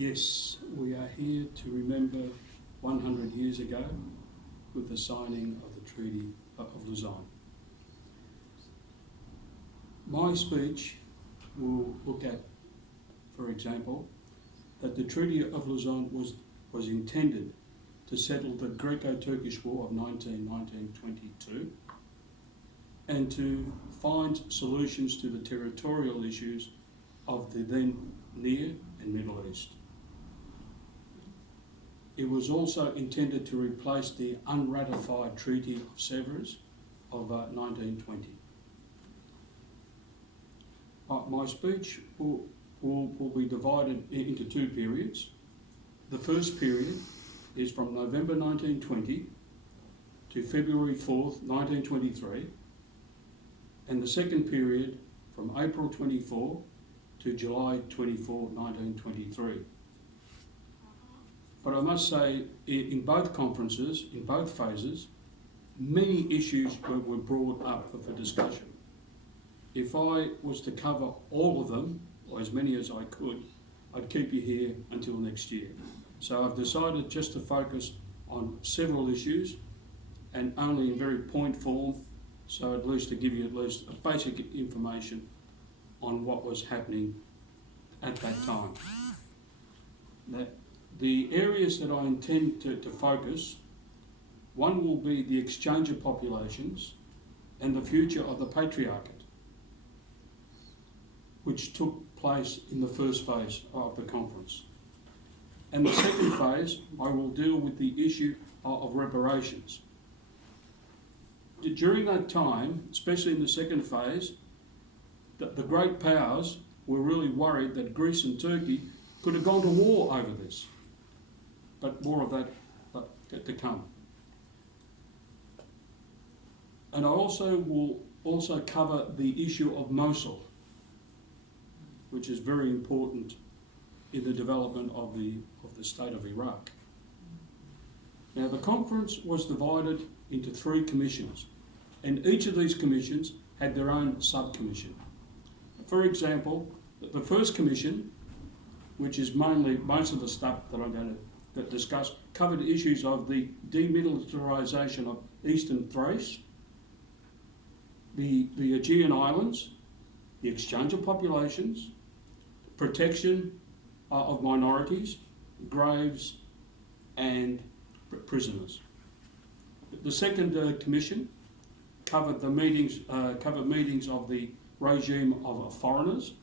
Yes, we are here to remember 100 years ago with the signing of the Treaty of Lausanne. My speech will look at, for example, that the Treaty of Lausanne was intended to settle the Greco-Turkish War of 1919-22 and to find solutions to the territorial issues of the then Near and Middle East. It was also intended to replace the unratified Treaty of Sevres of 1920. My speech will be divided into two periods. The first period is from November 1920 to February 4th, 1923, and the second period from April 24 to July 24, 1923. But I must say, in both conferences, in both phases, many issues were brought up for discussion. If I was to cover all of them, or as many as I could, I'd keep you here until next year. So I've decided just to focus on several issues and only in very point form, so at least to give you at least a basic information on what was happening at that time. Now, the areas that I intend to focus, one will be the exchange of populations and the future of the Patriarchate, which took place in the first phase of the conference. And the second phase, I will deal with the issue of reparations. During that time, especially in the second phase, the great powers were really worried that Greece and Turkey could have gone to war over this. But more of that to come. And I will also cover the issue of Mosul, which is very important in the development of the state of Iraq. Now, the conference was divided into 3 commissions, and each of these commissions had their own sub-commission. For example, the first commission, which is mainly most of the stuff that I'm going to discuss, covered issues of the demilitarisation of Eastern Thrace, the Aegean Islands, the exchange of populations, protection of minorities, graves, and prisoners. The second commission covered meetings of the regime of foreigners,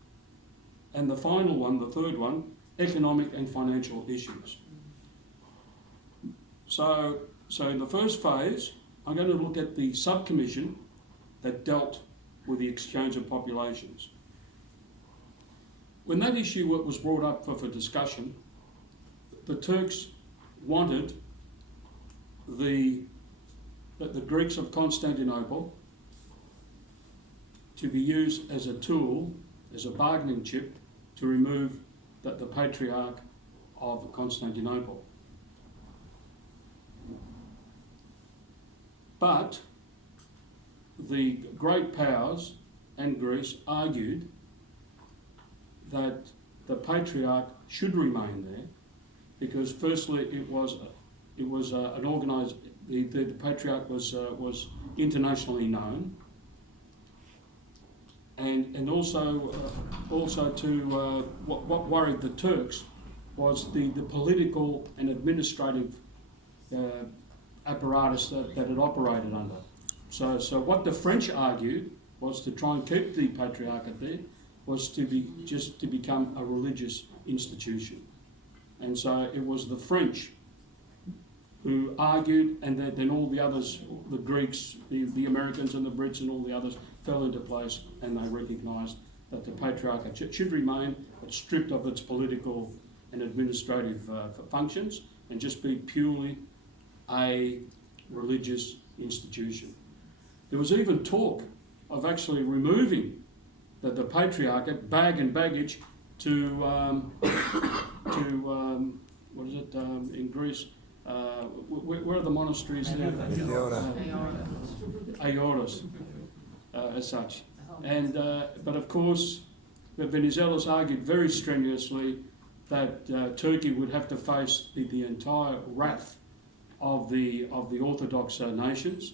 and the final one, the third one, economic and financial issues. So in the first phase, I'm going to look at the sub-commission that dealt with the exchange of populations. When that issue was brought up for discussion, the Turks wanted the Greeks of Constantinople to be used as a tool, as a bargaining chip, to remove the Patriarch of Constantinople. But the great powers and Greece argued that the Patriarch should remain there because, firstly, it was an organised. The Patriarch was internationally known, and also to what worried the Turks was the political and administrative apparatus that it operated under. So what the French argued was to try and keep the Patriarchate there, was to become a religious institution. And so it was the French who argued, and then all the others, the Greeks, the Americans and the Brits and all the others fell into place, and they recognised that the Patriarchate should remain, but stripped of its political and administrative functions, and just be purely a religious institution. There was even talk of actually removing the Patriarchate, bag and baggage, to what is it in Greece? Where are the monasteries there? Aorus, as such. And but of course, the Venizelos argued very strenuously that Turkey would have to face the entire wrath of the Orthodox nations,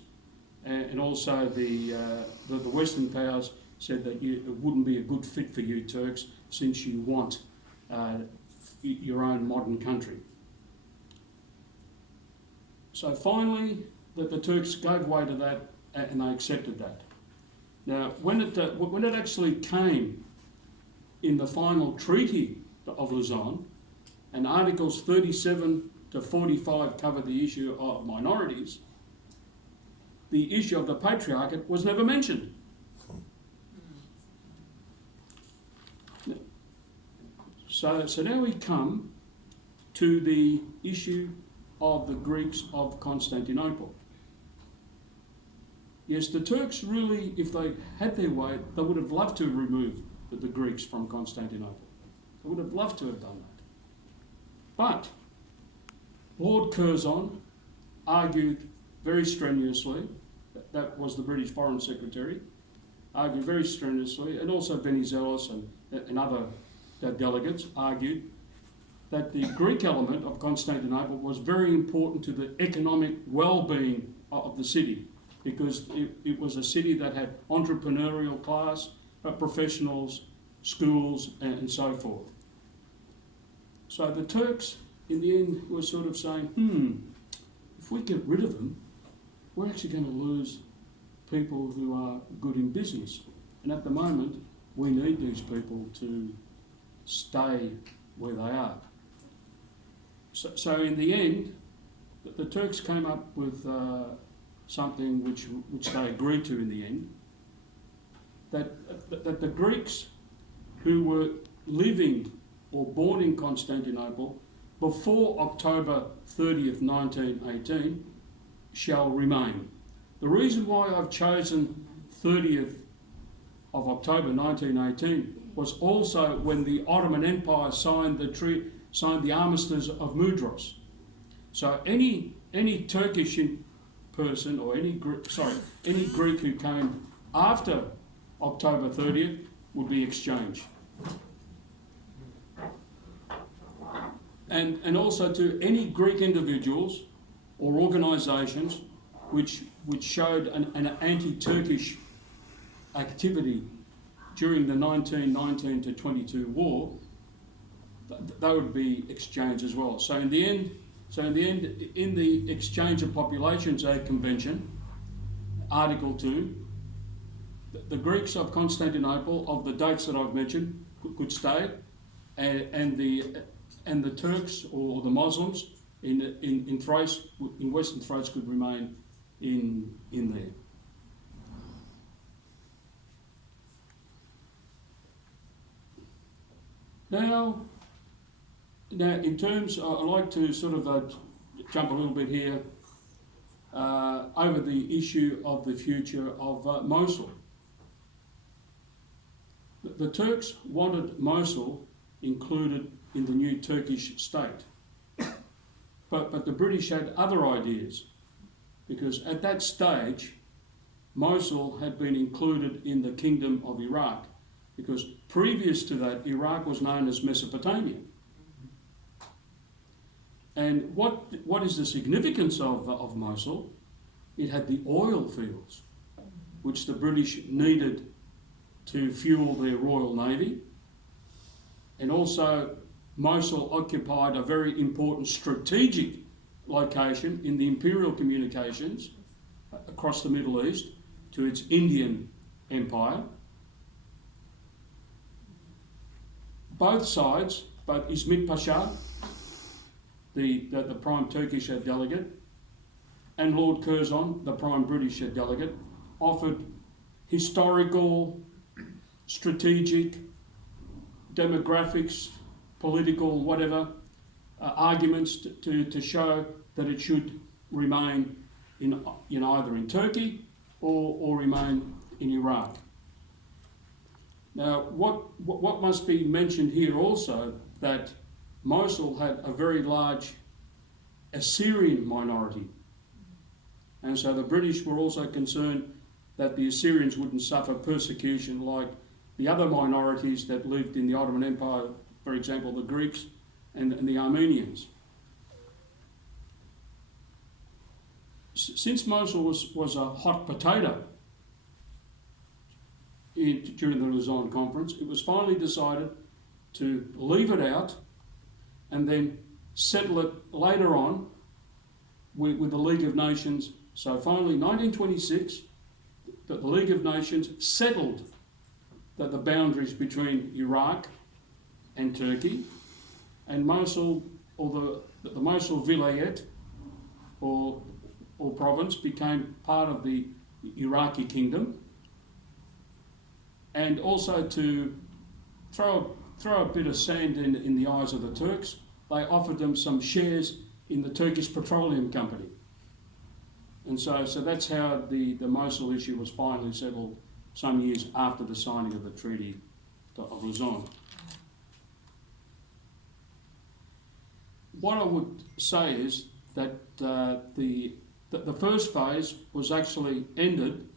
and also the Western powers said that it wouldn't be a good fit for you Turks, since you want your own modern country. So finally, the Turks gave way to that, and they accepted that. Now, when it actually came in the final Treaty of Lausanne, and Articles 37 to 45 covered the issue of minorities, the issue of the Patriarchate was never mentioned. So now we come to the issue of the Greeks of Constantinople. Yes, the Turks really, if they had their way, they would have loved to remove the Greeks from Constantinople. They would have loved to have done that. But Lord Curzon argued very strenuously, that was the British Foreign Secretary, argued very strenuously, and also Venizelos and other delegates argued that the Greek element of Constantinople was very important to the economic well-being of the city, because it was a city that had entrepreneurial class, professionals, schools, and so forth. So the Turks, in the end, were sort of saying, if we get rid of them, we're actually going to lose people who are good in business. And at the moment, we need these people to stay where they are. So in the end, the Turks came up with something which they agreed to in the end, that the Greeks who were living or born in Constantinople before October 30th, 1918, shall remain. The reason why I've chosen 30th of October 1918 was also when the Ottoman Empire signed the Armistice of Mudros. So any Turkish person or any Greek who came after October 30th would be exchanged. And also to any Greek individuals or organisations which showed an anti-Turkish activity during the 1919 to 22 war, they would be exchanged as well. So in the end, in the Exchange of Populations Act Convention, Article 2, the Greeks of Constantinople, of the dates that I've mentioned, could stay, and the Turks or the Muslims in Thrace, in Western Thrace, could remain in there. Now, in terms, I'd like to sort of jump a little bit here over the issue of the future of Mosul. The Turks wanted Mosul included in the new Turkish state, but the British had other ideas, because at that stage, Mosul had been included in the Kingdom of Iraq, because previous to that, Iraq was known as Mesopotamia. And what is the significance of Mosul? It had the oil fields, which the British needed to fuel their Royal Navy. And also, Mosul occupied a very important strategic location in the imperial communications across the Middle East to its Indian Empire. Both sides, both Ismet Pasha, the prime Turkish delegate, and Lord Curzon, the prime British delegate, offered historical, strategic, demographics, political, whatever, arguments to show that it should remain in either in Turkey or remain in Iraq. Now, what must be mentioned here also, that Mosul had a very large Assyrian minority. And so the British were also concerned that the Assyrians wouldn't suffer persecution like the other minorities that lived in the Ottoman Empire, for example, the Greeks and the Armenians. Since Mosul was a hot potato during the Lausanne conference, it was finally decided to leave it out and then settle it later on with the League of Nations. So finally, 1926, that the League of Nations settled that the boundaries between Iraq and Turkey, and Mosul, or the Mosul Vilayet, or province, became part of the Iraqi kingdom, and also to throw a bit of sand in the eyes of the Turks, they offered them some shares in the Turkish Petroleum Company. And so that's how the Mosul issue was finally settled some years after the signing of the Treaty of Lausanne. What I would say is that the first phase was actually ended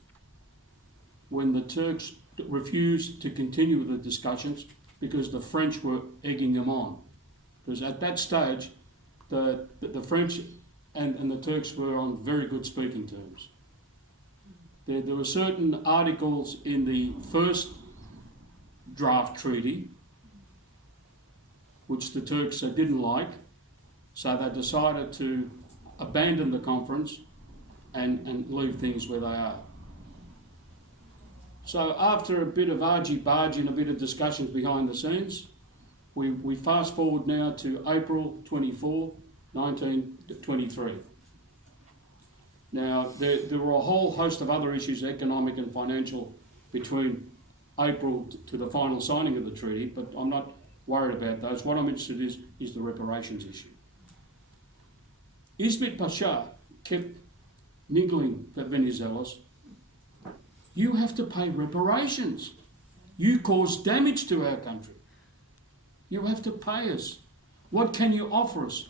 when the Turks refused to continue with the discussions because the French were egging them on. Because at that stage, the French and the Turks were on very good speaking terms. There were certain articles in the first draft treaty which the Turks didn't like, so they decided to abandon the conference and leave things where they are. So after a bit of argy-bargy and a bit of discussions behind the scenes, we fast forward now to April 24, 1923. Now, there were a whole host of other issues, economic and financial, between April to the final signing of the treaty, but I'm not worried about those. What I'm interested in is the reparations issue. Ismet Pasha kept niggling at Venizelos. You have to pay reparations. You caused damage to our country. You have to pay us. What can you offer us?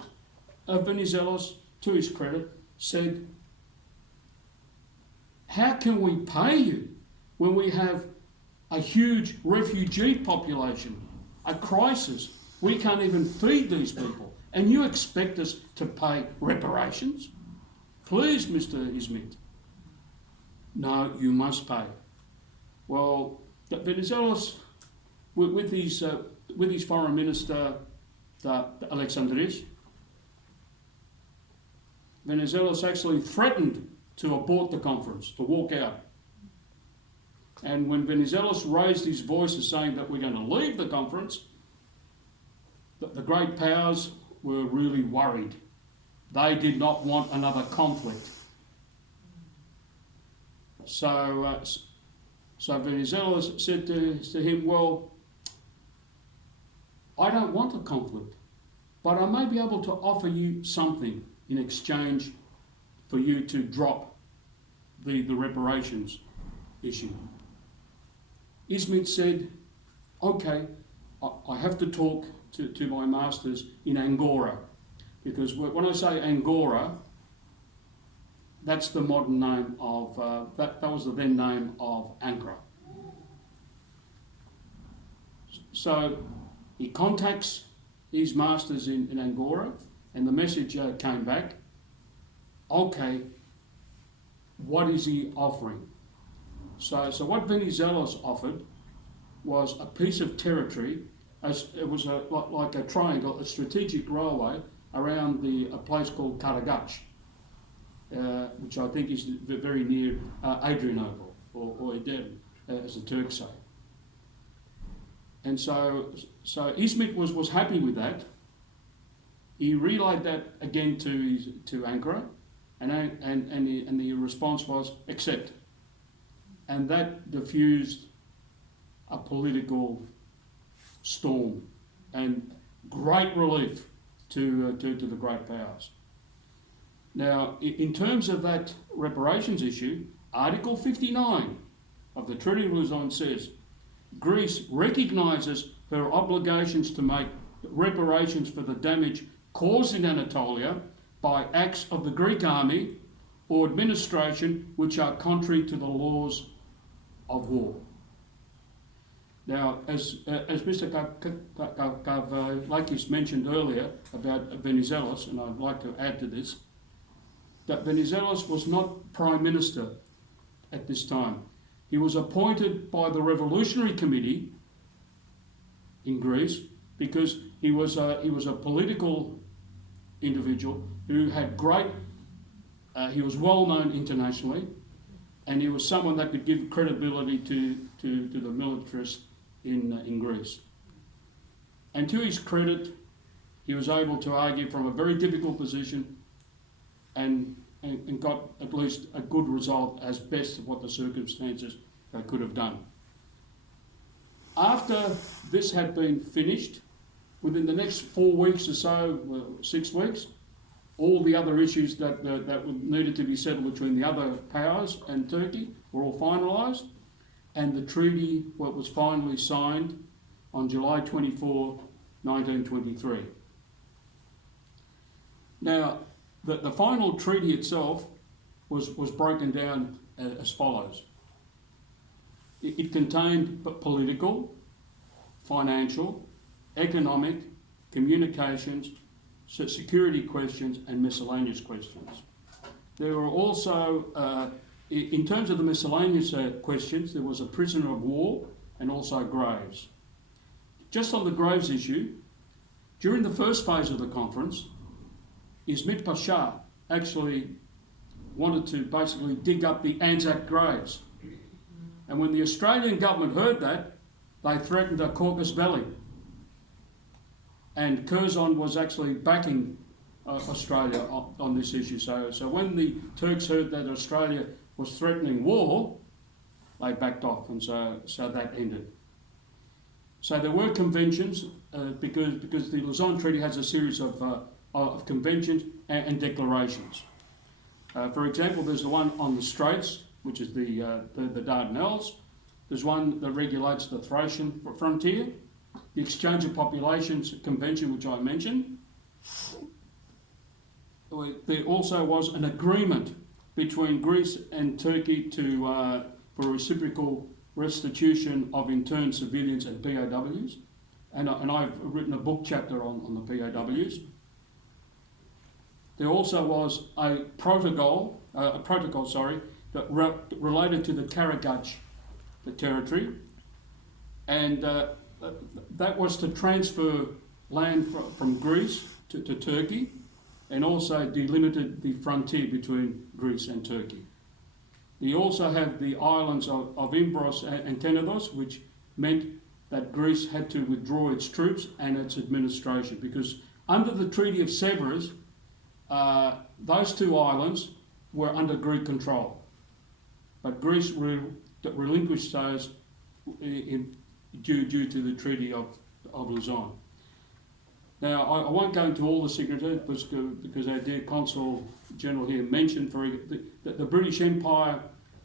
Venizelos, to his credit, said, how can we pay you when we have a huge refugee population, a crisis? We can't even feed these people, and you expect us to pay reparations? Please, Mr. Ismet. No, you must pay. Well, Venizelos, with his foreign minister, Alexandris, Venizelos actually threatened to abort the conference, to walk out. And when Venizelos raised his voice as saying that we're going to leave the conference, the great powers were really worried. They did not want another conflict. So Venizelos said to him, well, I don't want a conflict, but I may be able to offer you something in exchange for you to drop the reparations issue. Ismet said, okay, I have to talk to my masters in Angora, because when I say Angora, that's the modern name of, that was the then name of Ankara. So he contacts his masters in Angora, and the message came back, okay, what is he offering? So what Venizelos offered was a piece of territory, as it was like a triangle, a strategic railway around a place called Karagach, which I think is very near Adrianople, or Eden, as the Turks say. And so Ismet was happy with that. He relayed that again to Ankara, and the response was accept. And that diffused a political storm and great relief to the great powers. Now, in terms of that reparations issue, Article 59 of the Treaty of Lausanne says, Greece recognises her obligations to make reparations for the damage caused in Anatolia by acts of the Greek army or administration which are contrary to the laws of war. Now, as Mr. Kavlakis mentioned earlier about Venizelos, and I'd like to add to this, that Venizelos was not Prime Minister at this time. He was appointed by the Revolutionary Committee in Greece because he was a political individual who had he was well known internationally, and he was someone that could give credibility to the militarists in Greece. And to his credit, he was able to argue from a very difficult position and got at least a good result as best of what the circumstances could have done. After this had been finished, within the next 4 weeks or so, 6 weeks, all the other issues that needed to be settled between the other powers and Turkey were all finalised, and the treaty was finally signed on July 24, 1923. Now, the final treaty itself was broken down as follows. It contained political, financial, economic, communications, security questions and miscellaneous questions. There were also, in terms of the miscellaneous questions, there was a prisoner of war and also graves. Just on the graves issue, during the first phase of the conference, Ismet Pasha actually wanted to basically dig up the Anzac graves. And when the Australian government heard that, they threatened a corpus belli. And Curzon was actually backing Australia on this issue. So when the Turks heard that Australia was threatening war, they backed off, and so that ended. So there were conventions because the Lausanne Treaty has a series of conventions and declarations. For example, there's the one on the Straits, which is the Dardanelles. There's one that regulates the Thracian frontier. The Exchange of Populations Convention, which I mentioned. There also was an agreement between Greece and Turkey for reciprocal restitution of interned civilians and POWs. And I've written a book chapter on the POWs. There also was a protocol, that related to the Karagach, the territory, and that was to transfer land from Greece to Turkey, and also delimited the frontier between Greece and Turkey. You also have the islands of Imbros and Tenedos, which meant that Greece had to withdraw its troops and its administration, because under the Treaty of Sèvres, those two islands were under Greek control. But Greece relinquished those due to the Treaty of Lausanne. Now, I won't go into all the signatures because our dear Consul General here mentioned that the British Empire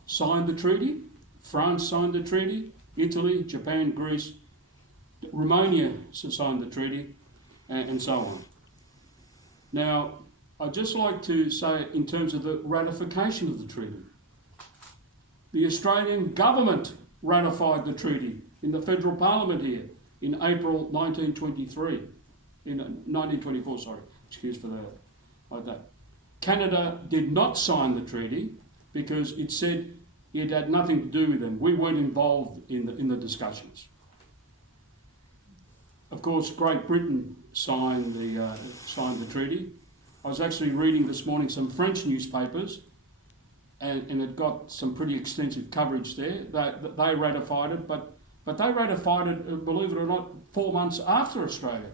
signed the treaty, France signed the treaty, Italy, Japan, Greece, Romania signed the treaty, and so on. Now, I'd just like to say in terms of the ratification of the treaty, the Australian government ratified the treaty in the Federal Parliament here in April 1923. In 1924, sorry, excuse for that, like that. Canada did not sign the treaty because it said it had nothing to do with them. We weren't involved in the discussions. Of course, Great Britain signed the treaty. I was actually reading this morning some French newspapers, and it got some pretty extensive coverage there. They ratified it, but they ratified it, believe it or not, 4 months after Australia.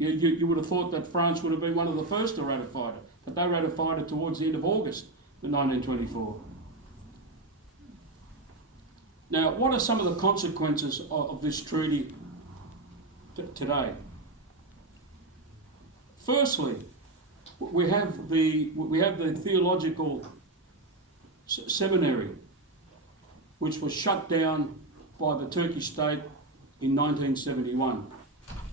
You would have thought that France would have been one of the first to ratify it, but they ratified it towards the end of August 1924. Now, what are some of the consequences of this treaty today? Firstly, we have the theological seminary, which was shut down by the Turkish state in 1971.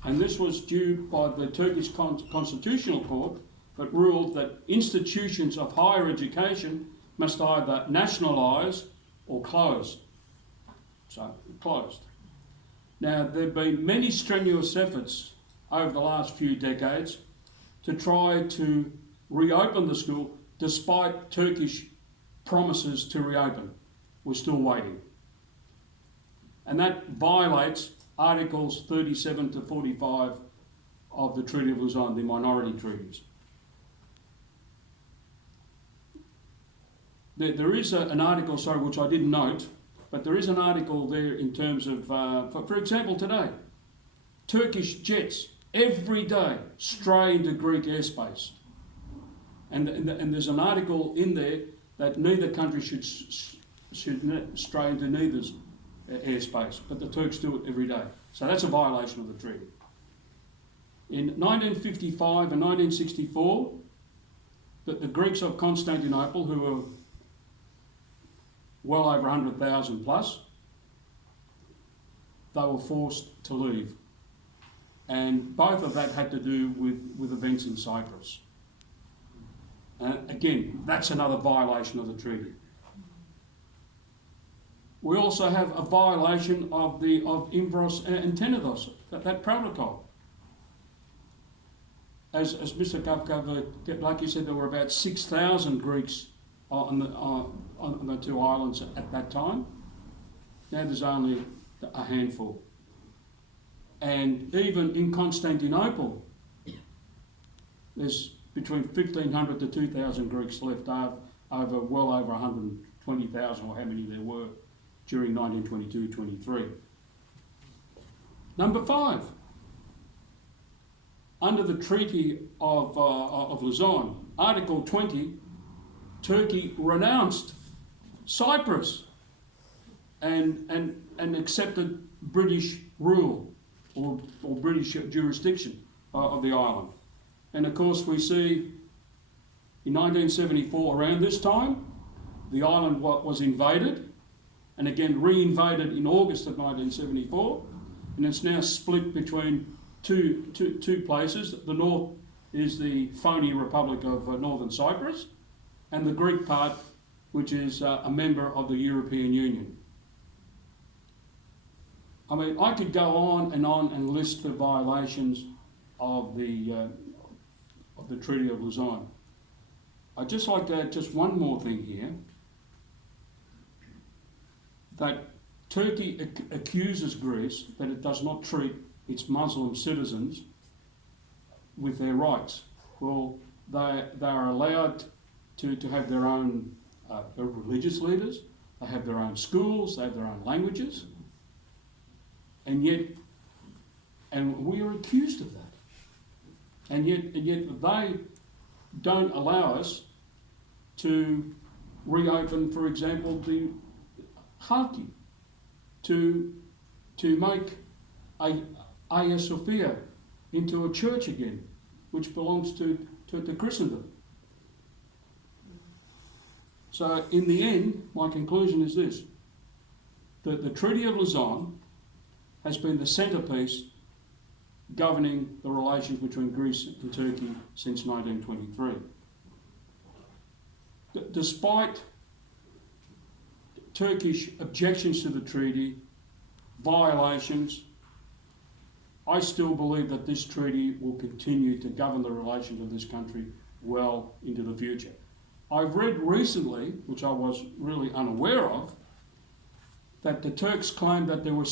And this was due by the Turkish Constitutional Court, but ruled that institutions of higher education must either nationalise or close. So, closed. Now, there have been many strenuous efforts over the last few decades to try to reopen the school despite Turkish promises to reopen. We're still waiting. And that violates Articles 37 to 45 of the Treaty of Lausanne, the minority treaties. There is an article, sorry, which I didn't note, but there is an article there in terms of, for example, today, Turkish jets every day stray into Greek airspace. And there's an article in there that neither country should stray into neither's airspace, but the Turks do it every day. So that's a violation of the treaty. In 1955 and 1964, the Greeks of Constantinople, who were well over 100,000 plus, they were forced to leave. And both of that had to do with events in Cyprus. Again, that's another violation of the treaty. We also have a violation of Imbros and Tenedos, that protocol. As Mr. Kafka, like you said, there were about 6,000 Greeks on the two islands at that time. Now there's only a handful. And even in Constantinople, there's between 1,500 to 2,000 Greeks left over well over 120,000, or how many there were during 1922-23. Number 5. Under the Treaty of Lausanne, Article 20, Turkey renounced Cyprus and accepted British rule or British jurisdiction of the island. And of course we see in 1974, around this time, the island was invaded, and again re-invaded in August of 1974, and it's now split between two places. The north is the phony Republic of Northern Cyprus, and the Greek part, which is a member of the European Union. I mean, I could go on and list the violations of the Treaty of Lausanne. I'd just like to add just one more thing here, that Turkey accuses Greece that it does not treat its Muslim citizens with their rights. Well, they are allowed to have their own religious leaders, they have their own schools, they have their own languages, and we are accused of that. And yet they don't allow us to reopen, for example, the Khalki, to make Hagia Sophia into a church again, which belongs to Christendom. So in the end, my conclusion is this, that the Treaty of Lausanne has been the centrepiece governing the relations between Greece and Turkey since 1923. Despite Turkish objections to the treaty, violations, I still believe that this treaty will continue to govern the relations of this country well into the future. I've read recently, which I was really unaware of, that the Turks claimed that there were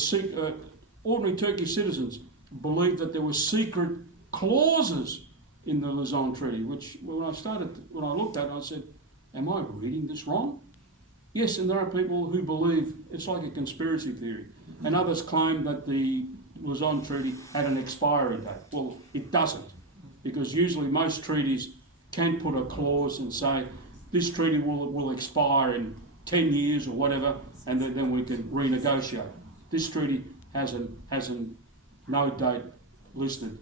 ordinary Turkish citizens believed that there were secret clauses in the Lausanne Treaty, which when I looked at it, I said, am I reading this wrong? Yes, and there are people who believe it's like a conspiracy theory, and others claim that the Lausanne Treaty had an expiry date. Well, it doesn't, because usually most treaties can put a clause and say this treaty will expire in 10 years or whatever, and then we can renegotiate. This treaty hasn't no date listed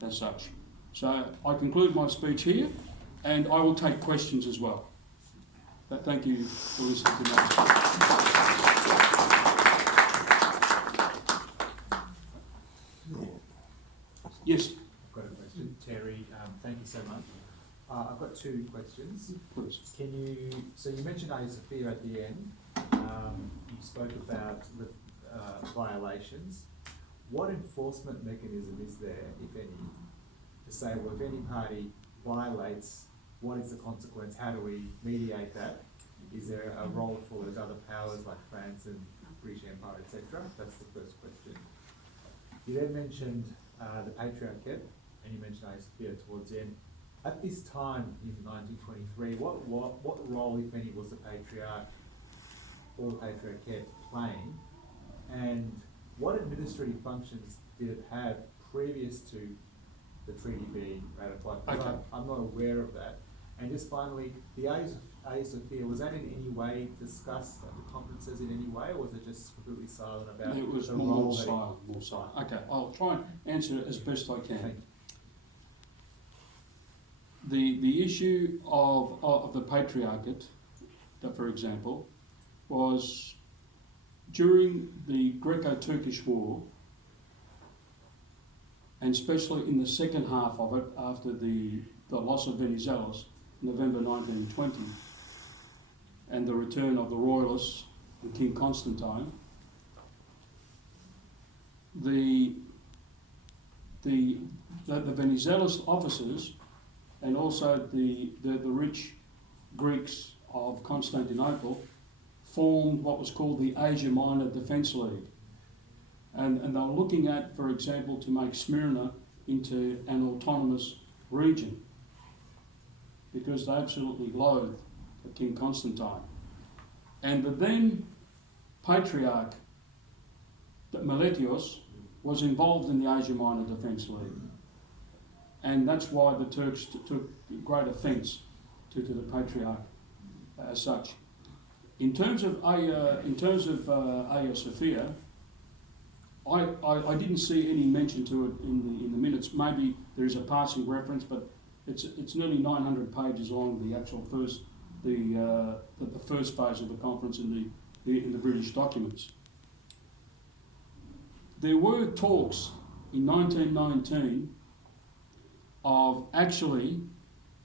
as such. So I conclude my speech here, and I will take questions as well. But thank you for listening to me. Yes. I've got a question. Terry, thank you so much. I've got 2 questions. Please. So you mentioned Hagia Sophia at the end. You spoke about the violations. what enforcement mechanism is there, if any, to say, well, if any party violates, what is the consequence? How do we mediate that? Is there a role for those other powers like France and British Empire, etc.? That's the first question. You then mentioned the Patriarchate, and you mentioned Hagia Sophia towards the end. At this time in 1923, what role, if any, was the Patriarch or the Patriarchate playing, and what administrative functions did it have previous to the treaty being ratified? Because Okay. I'm not aware of that. And just finally, the Hagia Sophia, was that in any way discussed at the conferences in any way, or was it just completely silent about It was the more role that silent, more silent. Okay, I'll try and answer it as best I can. Thank you. The issue of the Patriarchate, for example, was during the Greco-Turkish War, and especially in the second half of it, after the loss of Venizelos, November 1920, and the return of the Royalists and King Constantine, the Venizelos officers and also the rich Greeks of Constantinople formed what was called the Asia Minor Defence League. And they were looking at, for example, to make Smyrna into an autonomous region, because they absolutely loathed King Constantine. And the then Patriarch Meletios was involved in the Asia Minor Defence League. And that's why the Turks took great offence to the Patriarch as such. In terms of Hagia Sophia, I didn't see any mention to it in the minutes. Maybe there is a passing reference, but it's nearly 900 pages long. The actual first phase of the conference in the British documents. There were talks in 1919 of actually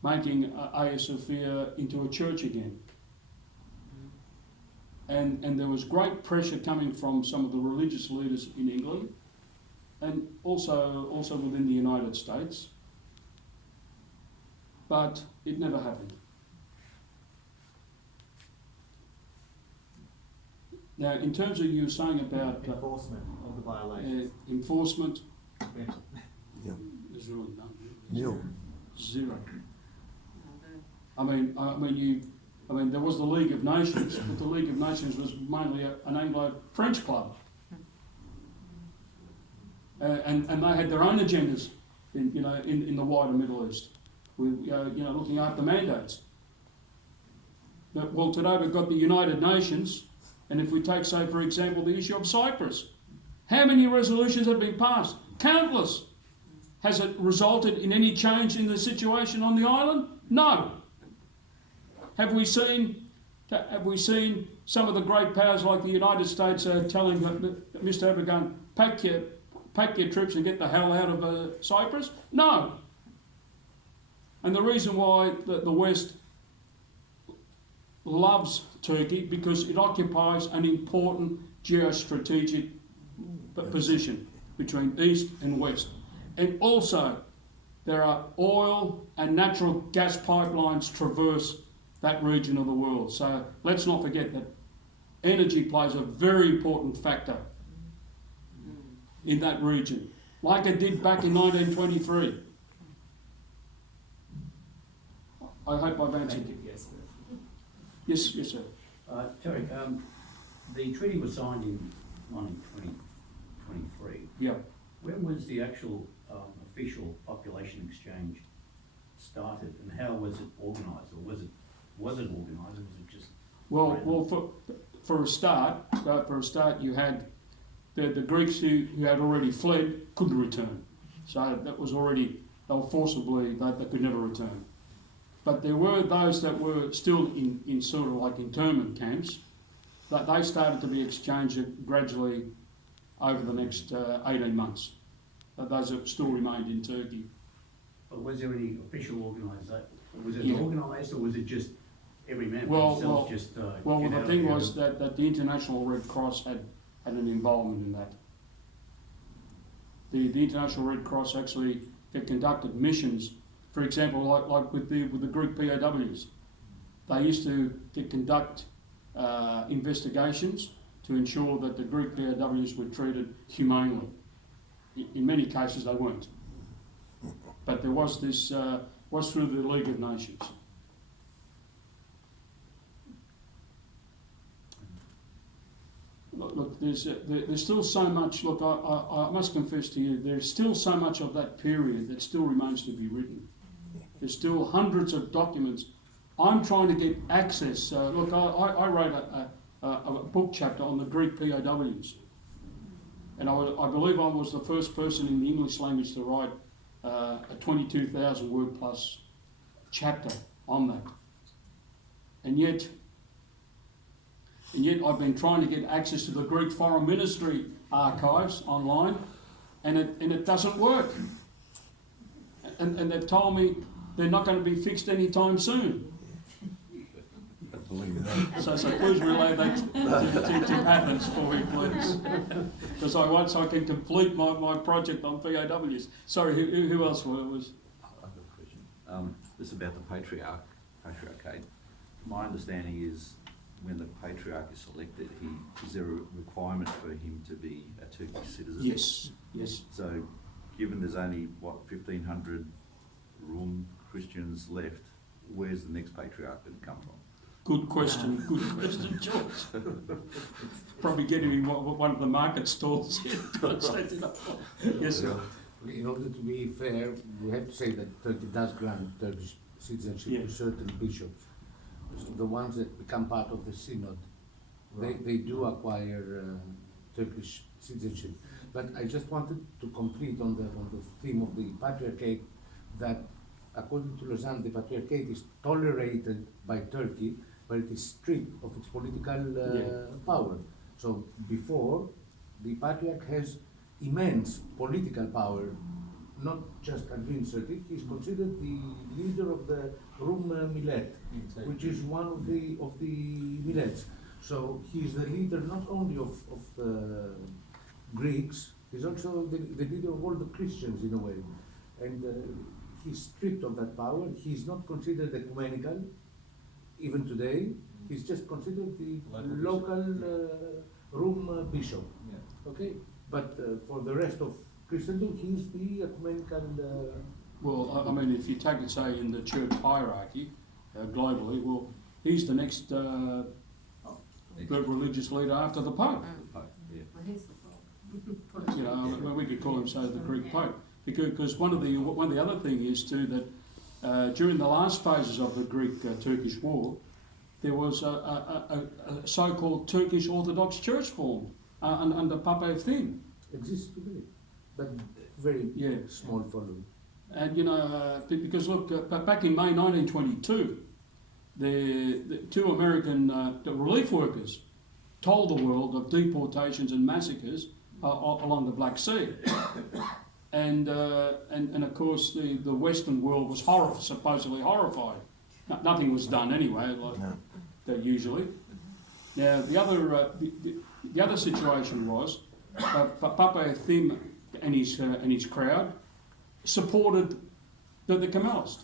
making Hagia Sophia into a church again. And there was great pressure coming from some of the religious leaders in England, and also within the United States, but it never happened. Now, in terms of you were saying about enforcement of the violations. enforcement, Yeah. there's really none. Nil. Zero. I mean, there was the League of Nations, but the League of Nations was mainly an Anglo-French club, and they had their own agendas in the wider Middle East, with looking after mandates. But, well, today we've got the United Nations, and if we take, say, for example, the issue of Cyprus, how many resolutions have been passed? Countless. Has it resulted in any change in the situation on the island? No. Have we seen some of the great powers like the United States telling Mr. Erdogan, pack your troops and get the hell out of Cyprus? No. And the reason why the West loves Turkey, because it occupies an important geostrategic position between East and West. And also, there are oil and natural gas pipelines traverse that region of the world. So let's not forget that energy plays a very important factor in that region, like it did back in 1923. I hope I've answered. Thank you. Yes. Yes, sir. Terry, the treaty was signed in 1923. Yeah. When was the actual official population exchange started, and how was it organised, or was it organised, or was it just? Well, for a start, you had the Greeks who had already fled couldn't return, so that was already, they were forcibly, they could never return. But there were those that were still in sort of like internment camps, that they started to be exchanged gradually over the next 18 months. Those that still remained in Turkey. But was there any official organisation? Was it Yeah. organised, or was it just every man for Well, himself? the thing was that the International Red Cross had an involvement in that. the International Red Cross actually conducted missions. For example, like with the Greek POWs, they used to conduct investigations to ensure that the Greek POWs were treated humanely. In many cases, they weren't. But there was this was through the League of Nations. Look, there's still so much. Look, I must confess to you, there's still so much of that period that still remains to be written. There's still hundreds of documents. I'm trying to get access. Look, I wrote a book chapter on the Greek POWs, and I believe I was the first person in the English language to write a 22,000 word plus chapter on that. And yet I've been trying to get access to the Greek Foreign Ministry archives online, and it doesn't work. And they've told me they're not going to be fixed anytime soon. So please relay that to Athens for me, please. Because once I can complete my project on POWs. Sorry, who else was? I've got a question. This is about the patriarchate. My understanding is when the patriarch is selected, is there a requirement for him to be a Turkish citizen? Yes. So, given there's only 1,500 Rum Christians left, where's the next patriarch going to come from? Good question, George. Probably getting in one of the market stalls in Constantinople. Yes, sir. In order to be fair, we have to say that Turkey does grant Turkish citizenship to certain bishops. So the ones that become part of the synod, they do acquire Turkish citizenship. But I just wanted to complete on the theme of the patriarchate, that according to Lausanne, the patriarchate is tolerated by Turkey, but it is stripped of its political power. So before, the patriarch has immense political power, not just administrative. He is considered the leader of the Rum Millet, which is one of the millets. So he is the leader not only of the Greeks, he's also the leader of all the Christians in a way. And he's stripped of that power. He's not considered ecumenical, even today. He's just considered the local Rum bishop. Yeah. Okay, but for the rest of Christendom, he's the ecumenical. Well, I mean, if you take it, say, in the church hierarchy globally, well, he's the next the religious leader after the Pope. You know, we could call him, say, the Greek Pope, because one of the other thing is too that during the last phases of the Greek-Turkish War, there was a so-called Turkish Orthodox Church formed under Papa Eftim. Exists today, but very small following. And you know, because look, back in May 1922, the two American relief workers told the world of deportations and massacres along the Black Sea, and of course the Western world was supposedly horrified. Nothing was done anyway, like that usually. Now the other situation was Papa Eftim and his crowd supported the Kemalists.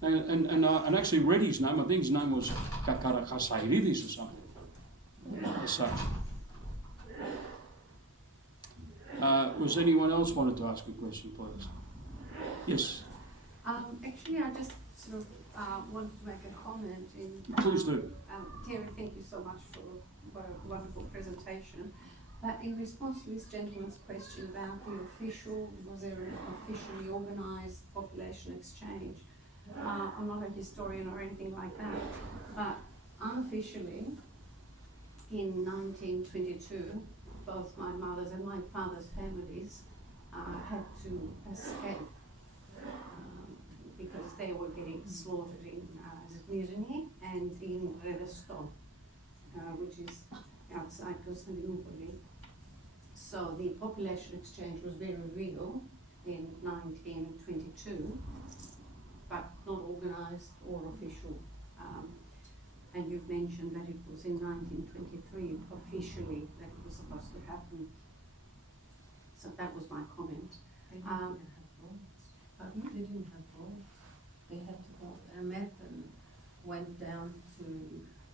And actually read his name. I think his name was Kakara Khasairidis or something as such. Was anyone else wanted to ask a question, please? Yes. Actually, I just sort of wanted to make a comment. Please do. Terry, thank you so much for a wonderful presentation. But in response to this gentleman's question about was there an officially organised population exchange? I'm not a historian or anything like that, but unofficially, in 1922, both my mother's and my father's families had to escape because they were getting slaughtered in Zmirny and in Redeston, which is outside Constantinople. So the population exchange was very real in 1922, but not organised or official. And you've mentioned that it was in 1923 officially that it was supposed to happen. So that was my comment. They didn't even have votes. Pardon? They didn't have votes. They had to go, met and went down to,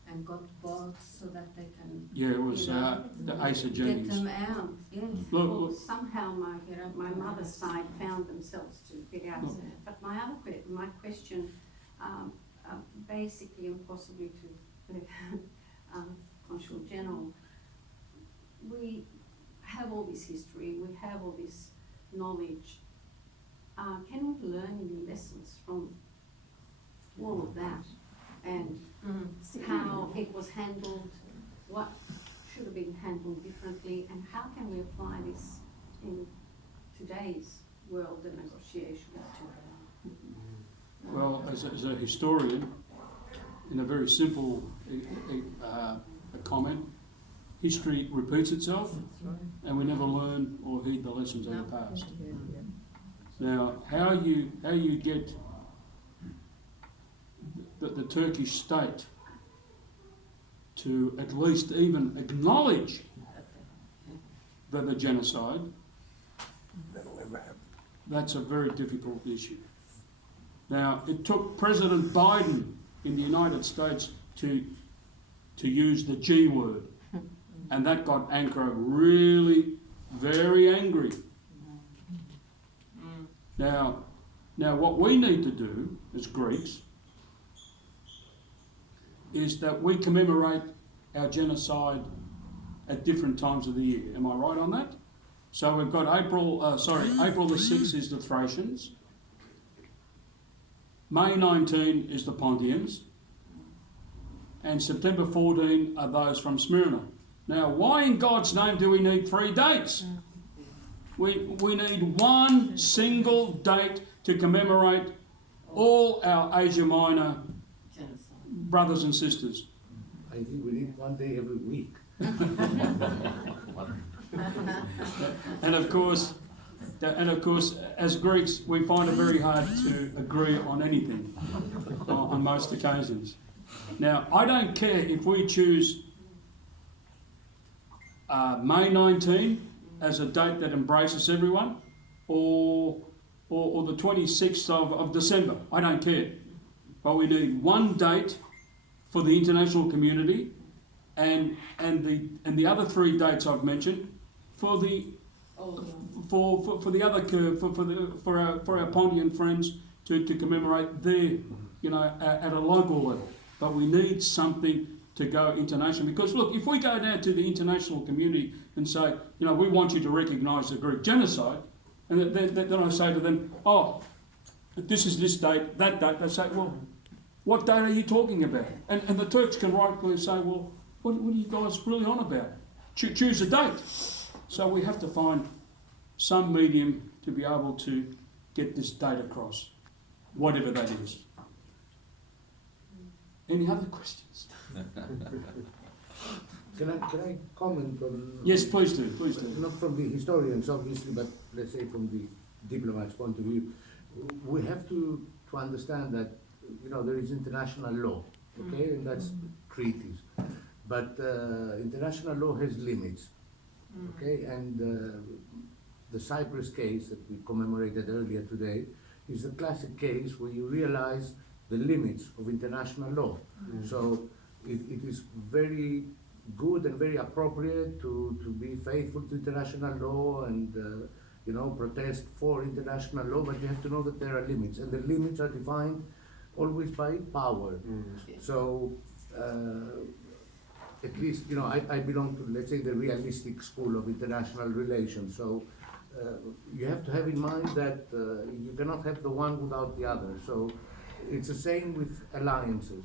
and got votes so that they can Yeah, it was You know, the Asa get Jennings. them out, yes. Look, Well, look, somehow my mother's side found themselves to get out. Look. But my other my question, basically and possibly to the Consul General, we have all this history, we have all this knowledge. Can we learn any lessons from all of that and how it was handled, what should have been handled differently, and how can we apply this in today's world of negotiations? well, as a historian, in a very simple a comment, history repeats itself, and we never learn or heed the lessons of the past. Now, how you get the Turkish state to at least even acknowledge the genocide, that's a very difficult issue. Now, it took President Biden in the United States to use the G word, and that got Ankara really very angry. Now, what we need to do as Greeks is that we commemorate our genocide at different times of the year. Am I right on that? So we've got April the 6th is the Thracians. May 19 is the Pontians. And September 14 are those from Smyrna. Now, why in God's name do we need 3 dates? We need one single date to commemorate all our Asia Minor brothers and sisters. I think we need one day every week. And of course, as Greeks, we find it very hard to agree on anything on most occasions. Now, I don't care if we choose May 19 as a date that embraces everyone, or the 26th of December. I don't care. But we need one date for the international community, and the other 3 dates I've mentioned for the for our Pontian friends to commemorate their, at a local level. But we need something to go international, because look, if we go down to the international community and say, we want you to recognise the Greek genocide, and then I say to them, oh, this is this date, that date, they say, well, what date are you talking about? And the Turks can rightfully say, well, what are you guys really on about? Choose a date. So we have to find some medium to be able to get this date across, whatever that is. Any other questions? Can I comment on? Yes, please do. Not from the historians, obviously, but let's say from the diplomat's point of view. We have to understand that, there is international law, okay, and that's treaties. But international law has limits, okay, and the Cyprus case that we commemorated earlier today is a classic case where you realize the limits of international law. So it is very good and very appropriate to be faithful to international law and protest for international law, but you have to know that there are limits, and the limits are defined always by power. So at least, I belong to, let's say, the realistic school of international relations. So you have to have in mind that you cannot have the one without the other. So it's the same with alliances.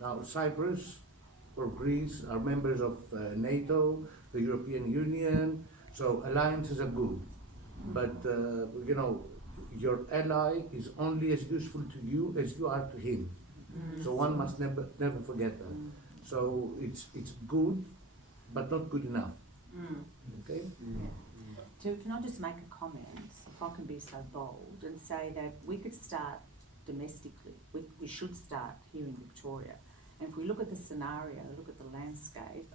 Now, Cyprus or Greece are members of NATO, the European Union, so alliances are good. But, your ally is only as useful to you as you are to him. So one must never forget that. So it's good, but not good enough. Okay? Can I just make a comment, if I can be so bold, and say that we could start domestically. We should start here in Victoria. And if we look at the scenario, look at the landscape,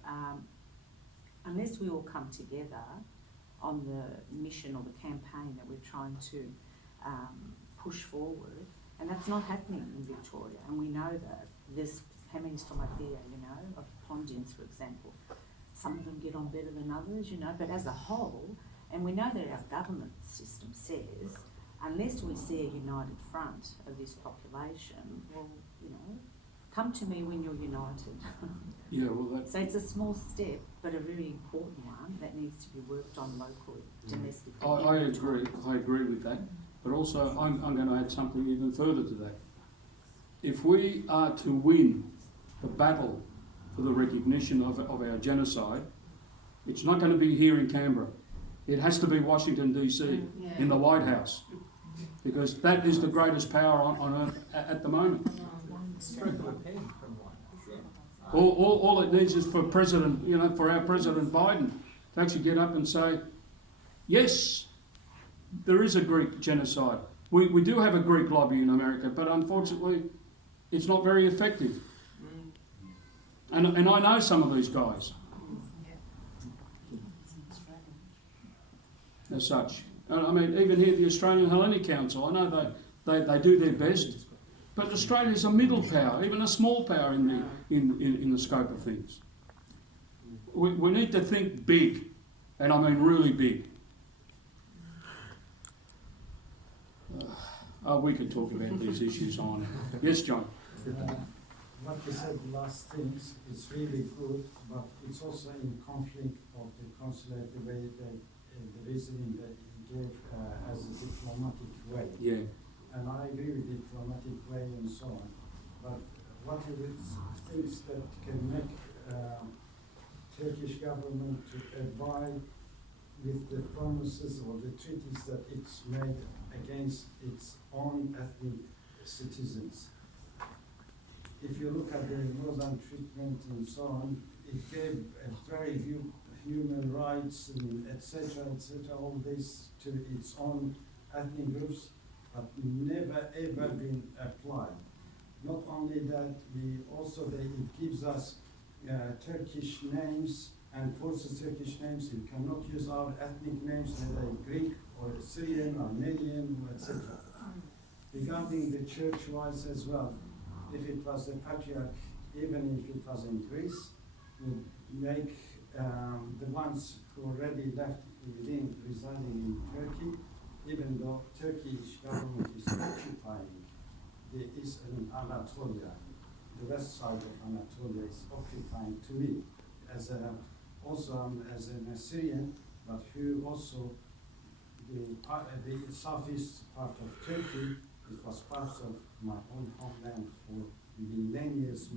unless we all come together, on the mission or the campaign that we're trying to push forward, and that's not happening in Victoria. And we know that there's how many stomathea, you know, of Pondians, for example. Some of them get on better than others, you know, but as a whole, and we know that our government system says, unless we see a united front of this population, well, you know, come to me when you're united. Yeah, well, that, So it's a small step, but a very important one that needs to be worked on locally, domestically. I agree with that, but also I'm going to add something even further to that. If we are to win the battle for the recognition of our genocide, it's not going to be here in Canberra. It has to be Washington DC, in the White House, because that is the greatest power on earth at the moment. All it needs is for President, you know, for our President Biden to actually get up and say, yes, there is a Greek genocide. We do have a Greek lobby in America, but unfortunately, it's not very effective. And I know some of these guys. As such. I mean, even here, the Australian Hellenic Council, I know they do their best, but Australia's a middle power, even a small power in the scope of things. We need to think big, and I mean really big. We could talk about these issues on. Yes, John. What you said last things is really good, but it's also in conflict of the consulate, the way the reasoning that he gave as a diplomatic way. Yeah. And I agree with diplomatic way and so on. But what are the things that can make Turkish government to abide with the promises or the treaties that it's made against its own ethnic citizens? If you look at the Lausanne treatment and so on, it gave a very human rights and etc., all this to its own ethnic groups, but never ever been applied. Not only that, it gives us Turkish names and forces Turkish names. You cannot use our ethnic names, whether Greek or Syrian or Armenian, etc. Regarding the church-wise as well, if it was the patriarch, even if it was in Greece, would make the ones who already left residing in Turkey, even though Turkish government is occupying the eastern Anatolia, the west side of Anatolia is occupying to me as an Assyrian, but who also the southeast part of Turkey, it was part of my own homeland for millennia years.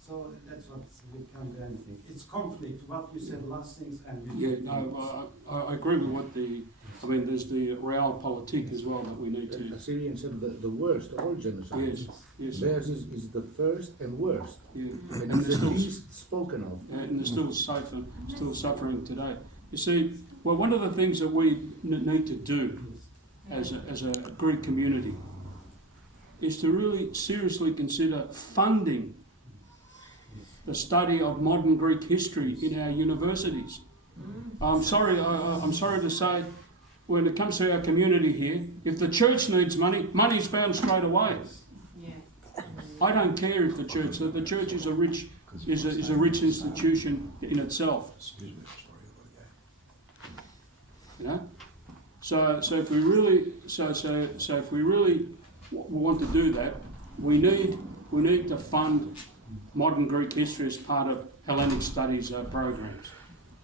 So that's what we can't do anything. It's conflict, what you said last things and we I agree with what there's the realpolitik as well that we need to. Assyrians are the worst, all genocides. Yes. Theirs is the first and worst. Yeah. And And it's they're the still, least spoken of. and they're still suffering today. You see, well, one of the things that we need to do as a Greek community is to really seriously consider funding the study of modern Greek history in our universities. I'm sorry to say, when it comes to our community here, if the church needs money, money's found straight away. I don't care if the church is a rich institution in itself. You know, so if we really want to do that, we need to fund modern Greek history as part of Hellenic studies programs.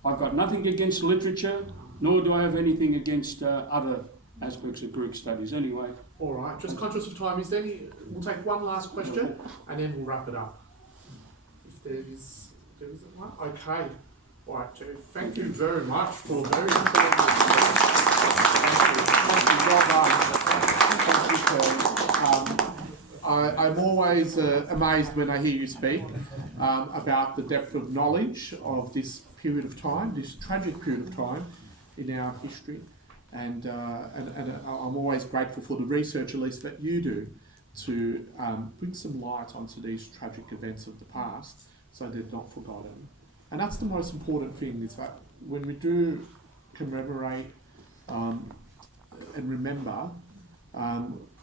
I've got nothing against literature, nor do I have anything against other aspects of Greek studies anyway. All right, just conscious of time, we'll take one last question and then we'll wrap it up. If there isn't one, okay. All right, Jeff, thank you very much for very important I'm always amazed when I hear you speak about the depth of knowledge of this period of time, this tragic period of time in our history, and I'm always grateful for the research, at least that you do, to bring some light onto these tragic events of the past, so they're not forgotten. And that's the most important thing, is that when we do commemorate and remember,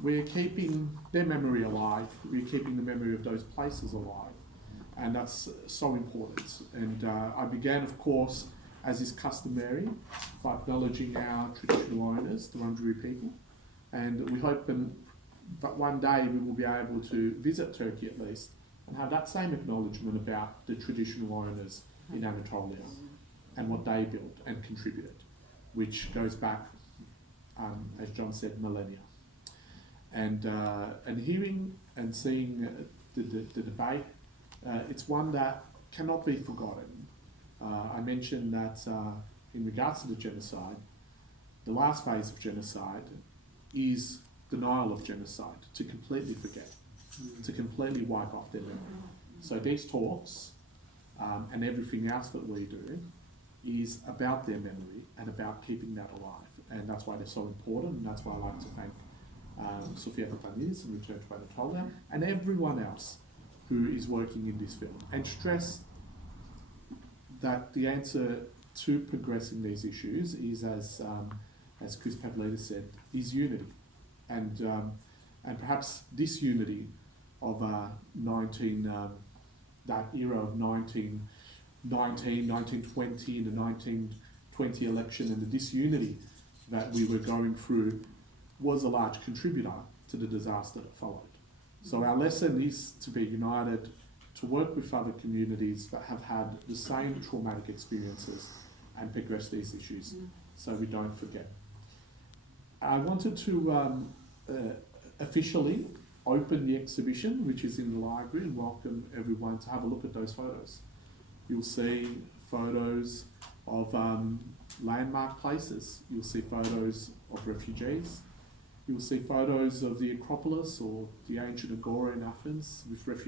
we're keeping their memory alive, we're keeping the memory of those places alive, and that's so important. And I began, of course, as is customary, by acknowledging our traditional owners, the Wurundjeri people, and we hope that one day we will be able to visit Turkey at least and have that same acknowledgement about the traditional owners in Anatolia and what they built and contributed, which goes back, as John said, millennia. And hearing and seeing the debate, it's one that cannot be forgotten. I mentioned that in regards to the genocide, the last phase of genocide is denial of genocide, to completely forget, to completely wipe off their memory. So these talks and everything else that we do is about their memory and about keeping that alive. And that's why they're so important, and that's why I like to thank Sofia Patanis and Return to Anatolia and everyone else who is working in this field, and stress that the answer to progressing these issues is, as Chris Pavlidis said, is unity. And perhaps this unity of that era of 1919, 1920, and the 1920 election, and the disunity that we were going through was a large contributor to the disaster that followed. So our lesson is to be united, to work with other communities that have had the same traumatic experiences and progress these issues so we don't forget. I wanted to officially open the exhibition, which is in the library, and welcome everyone to have a look at those photos. You'll see photos of landmark places. You'll see photos of refugees. You'll see photos of the Acropolis or the ancient Agora in Athens with refugees.